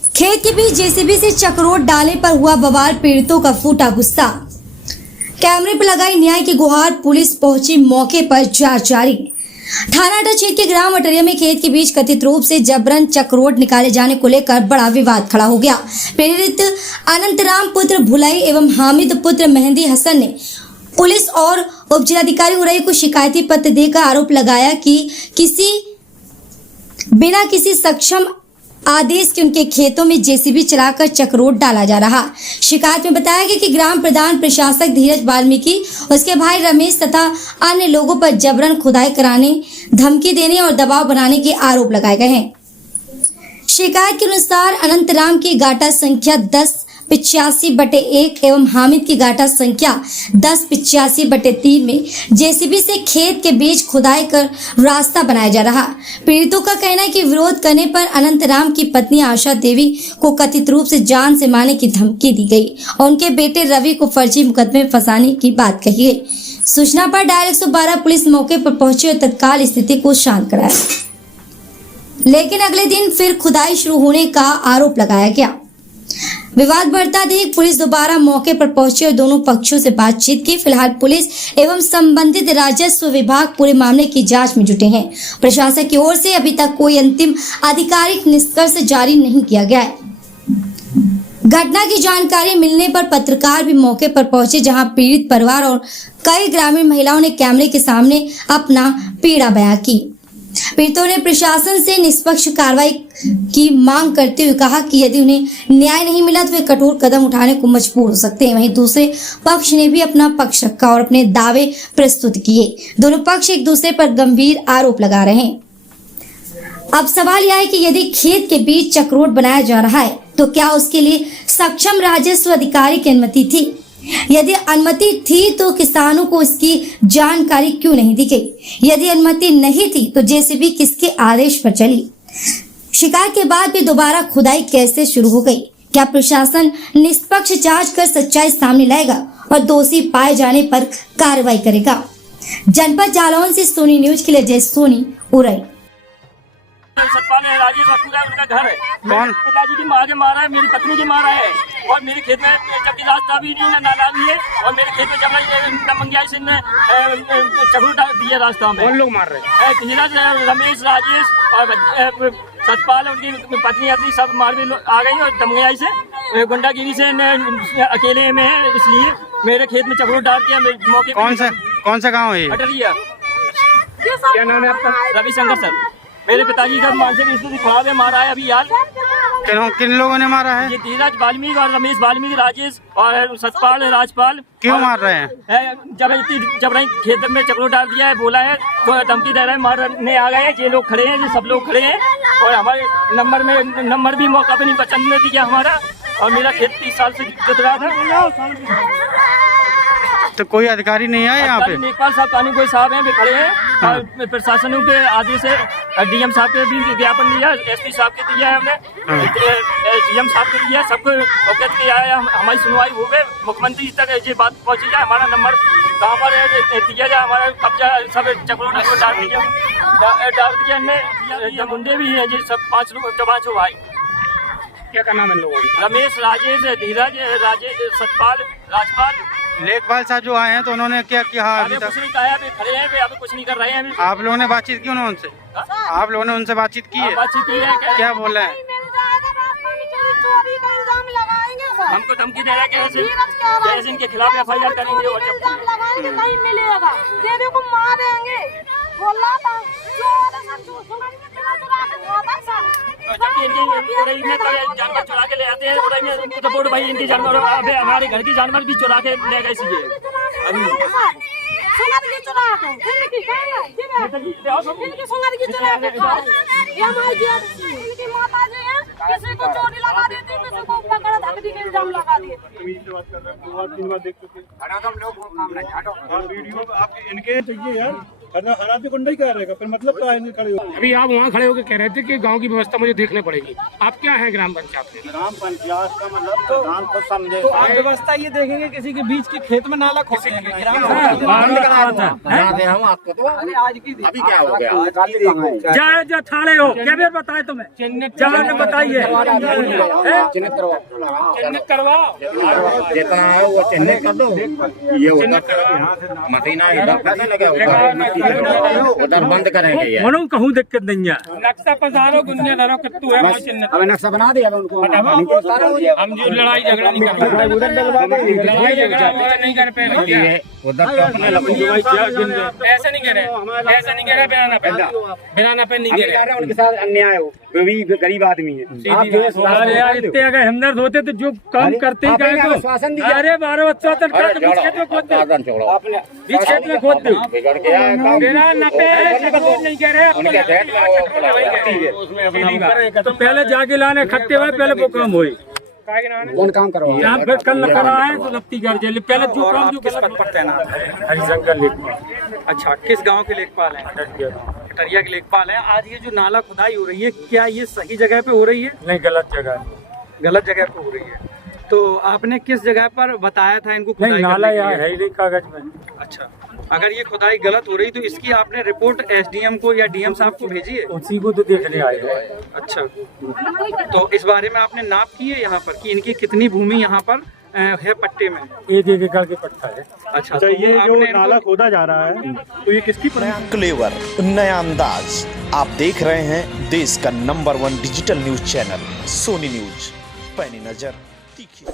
खेत के बीच जेसीबी से चक्रोट डालने पर हुआ बवाल, पीड़ितों का फूटा गुस्सा। कैमरे पर लगाई न्याय की गुहार, पुलिस पहुंची मौके पर, जांच जारी। थाना अड्डा क्षेत्र के ग्राम अटरिया में खेत के बीच कथित रूप से जबरन चक्रोट निकाले जाने को लेकर बड़ा विवाद खड़ा हो गया। पीड़ित अनंतराम पुत्र भुलाई एवं हामिद पुत्र मेहंदी हसन ने पुलिस और उप जिलाधिकारी उरई को शिकायती पत्र देकर आरोप लगाया कि बिना किसी सक्षम आदेश के उनके खेतों में जेसीबी चलाकर चक्रोट डाला जा रहा। शिकायत में बताया गया कि ग्राम प्रधान प्रशासक धीरज वाल्मीकि, उसके भाई रमेश तथा अन्य लोगों पर जबरन खुदाई कराने, धमकी देने और दबाव बनाने के आरोप लगाए गए हैं। शिकायत के अनुसार अनंतराम की गाटा संख्या 1085/1 एवं हामिद की गाटा संख्या 1085/3 में जेसीबी से खेत के बीच खुदाई कर रास्ता बनाया जा रहा। पीड़ितों का कहना है कि विरोध करने पर अनंतराम की पत्नी आशा देवी को कथित रूप से जान से मारने की धमकी दी गई और उनके बेटे रवि को फर्जी मुकदमे में फंसाने की बात कही गई। सूचना पर डायल 112 पुलिस मौके पर पहुंची और तत्काल स्थिति को शांत कराया, लेकिन अगले दिन फिर खुदाई शुरू होने का आरोप लगाया गया। विवाद बढ़ता देख पुलिस दोबारा मौके पर पहुंची और दोनों पक्षों से बातचीत की। फिलहाल पुलिस एवं संबंधित राजस्व विभाग पूरे मामले की जांच में जुटे हैं। प्रशासन की ओर से अभी तक कोई अंतिम आधिकारिक निष्कर्ष जारी नहीं किया गया है। घटना की जानकारी मिलने पर पत्रकार भी मौके पर पहुंचे, जहां पीड़ित परिवार और कई ग्रामीण महिलाओं ने कैमरे के सामने अपना पीड़ा बयां की। पीड़ितों ने प्रशासन से निष्पक्ष कार्रवाई की मांग करते हुए कहा कि यदि उन्हें न्याय नहीं मिला तो वे कठोर कदम उठाने को मजबूर हो सकते हैं। वहीं दूसरे पक्ष ने भी अपना पक्ष रखा और अपने दावे प्रस्तुत किए। दोनों पक्ष एक दूसरे पर गंभीर आरोप लगा रहे हैं। अब सवाल यह है कि यदि खेत के बीच चक्रोट बनाया जा रहा है तो क्या उसके लिए सक्षम राजस्व अधिकारी की अनुमति थी? यदि अनुमति थी तो किसानों को इसकी जानकारी क्यों नहीं दी गई? यदि अनुमति नहीं थी तो जेसीबी किसके आदेश पर चली? शिकायत के बाद भी दोबारा खुदाई कैसे शुरू हो गई? क्या प्रशासन निष्पक्ष जांच कर सच्चाई सामने लाएगा और दोषी पाए जाने पर कार्रवाई करेगा? जनपद जालौन से सोनी न्यूज के लिए जय सोनी, उरई। सतपाल है, राजेश पूरा उनका घर है। कौन? पिताजी की माँ के मारा है, मेरी पत्नी की मारा है और मेरे खेत में जबकि रास्ता भी नहीं नाला भी है और मेरे खेत में जब मंगिया से चक्रोट डाल दिया रास्ता में। कौन लोग मार रहे हैं? धीरज, रमेश, राजेश और सतपाल, उनकी पत्नी अपनी सब मार भी आ गई और दमगयाई से गुंडागिरी से अकेले में है, इसलिए मेरे खेत में चक्रोट डाल दिया मौके। कौन सा गाँव है? अटरिया। क्या नाम है आपका? रविशंकर सर। मेरे पिताजी का मानसिक स्थिति खराब है, मारा है अभी यार। किन लोगों ने मारा है? ये धीरज वाल्मीकि और रमेश वाल्मीकि, राजेश और सतपाल, राजपाल। क्यों मार रहे हैं? जब खेत में चक्रोट डाल दिया है, बोला है तो धमकी दे रहे हैं, मारने आ गए हैं। ये लोग खड़े हैं, ये सब लोग खड़े हैं और हमारे नंबर भी मौका पे नहीं पसंद नहीं दिया हमारा। और मेरा खेत 30 साल से जुत रहा था। तो कोई अधिकारी नहीं है यहाँ पे? नेपाल साहब कानून कोई साहब हैं, वे खड़े हैं और प्रशासन के आदेश से डीएम साहब के भी विज्ञापन दिया, एसपी साहब के दिया है हमने, डीएम साहब के दिया, सबको अवगत किया है। हमारी सुनवाई हो गई, मुख्यमंत्री तक ये बात पहुँची जाए, हमारा नंबर कहाँ पर है दिया जाए, हमारा कब्जा सब चक्रोट डाल दिया हमने। मुंडे भी हैं जी, सब पाँचों भाई। क्या नाम है लोगों का? रमेश, राजेश, धीरज, सतपाल, राजपाल। लेखपाल साहब जो आए हैं तो उन्होंने क्या किया? अभी कुछ नहीं कहा, अभी खड़े हैं, अभी कुछ नहीं कर रहे हैं। आप लोगों ने बातचीत की उनसे? आप लोगों ने उनसे बातचीत की है? बातचीत की है। क्या बोल रहे हैं? हमको धमकी दे रहा है कैसे इनके खिलाफ FIR करेंगे और नहीं मिलेगा, तेरे को मारेंगे बोला था। जानवर चुरा के ले आते हैं तो भाई, इनके जानवर हमारे घर की जानवर भी चुरा के ले गए। किसी को चोरी लगा देती, किसी को पकड़ा धमकी के इल्जाम लगा दिए। देख चुके वीडियो आप इनके चाहिए यार। हालात गुंडा ही कह रहेगा, फिर मतलब क्या है खड़े हो? अभी आप वहाँ खड़े होकर कह रहे थे कि गांव की व्यवस्था मुझे देखने पड़ेगी। आप क्या है ग्राम पंचायत में? ग्राम पंचायत का मतलब प्रधान को समझे। तो आप व्यवस्था ये देखेंगे किसी के बीच के खेत में नाला खोदेंगे, अभी क्या हो गया? जा जा थाने हो क्या भी बताए तुम्हें, जवाब बताइए। चिन्हित करवाओ, जितना है वो चिन्हित कर दो। ये उधर मशीना इधर करने लगे, उधर बंद करेंगे ये। मनो कहूँ दिक्कत नहीं है। नक्शा पसारो, गुन्ने धरो, कितु है वहाँ चिन्हित। अब नक्शा बना दिया उनको। हम जो लड़ाई झगड़ा नहीं करेंगे, लड़ाई झगड़ा नहीं कर पाएंगे। उधर तो अपने ऐसा नहीं कह रहे, ऐसा नहीं कह रहे, बिना नापे नहीं कह रहे। उनके साथ अन्याय हो, वो भी गरीब आदमी है। अरे यार इतने अगर हमदर्द होते तो जो काम करते ही गए तो अरे 12 बच्चों तक बीच में खोद दो, बिना नापे नहीं कह रहे। तो पहले जाके लाने खट्टे हुए, पहले वो काम हुई। कौन काम करो? यहाँ पे कल करा है तो लपटी कर जेल पहले जो काम जो किस पद पर तैनात है? हरिशंकर लेखपाल। अच्छा, किस गांव के लेखपाल हैं? कटरिया के लेखपाल हैं। आज ये जो नाला खुदाई हो रही है, क्या ये सही जगह पे हो रही है? नहीं, गलत जगह, गलत जगह पे हो रही है। तो आपने किस जगह पर बताया था इनको नहीं, खुदाई नाला करने के यहाँ लिए? है ही नहीं कागज में। अच्छा, अगर ये खुदाई गलत हो रही तो इसकी आपने रिपोर्ट एसडीएम को या डीएम साहब को भेजी है? उसी को तो देखने आए हैं। अच्छा, तो इस बारे में आपने नाप की है यहाँ पर कि इनकी कितनी भूमि यहाँ पर है पट्टे में? एक एकड़ के पट्टा है। अच्छा, तो ये जो नाला खोदा जा रहा है तो ये किसकी? नया क्लेवर, नया अंदाज। आप देख रहे हैं देश का number 1 digital news channel Soni news. पैनी नजर, तीखी